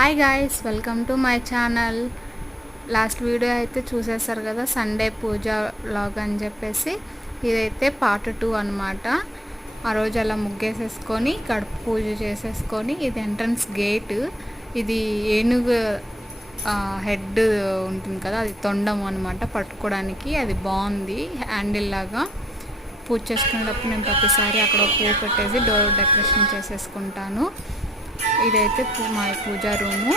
Hi guys, welcome to my channel. Last video అయితే చూసేసారు కదా, Sunday పూజ vlog అని చెప్పేసి. ఇదైతే పార్ట్ 2 అనమాట. ఆ రోజు అలా ముగ్గేసేసుకొని గడప పూజ చేసేసుకొని, ఇది ఎంట్రన్స్ గేట్. ఇది ఏనుగు హెడ్ ఉంటుంది కదా, అది తొండం అనమాట పట్టుకోవడానికి. అది బాగుంది, హ్యాండిల్ లాగా. పూజ చేసుకునేటప్పుడు నేను ప్రతిసారి అక్కడ పువ్వు పెట్టేసి డోర్ డెకరేషన్ చేసేసుకుంటాను. ఇదైతే మా పూజా రూము.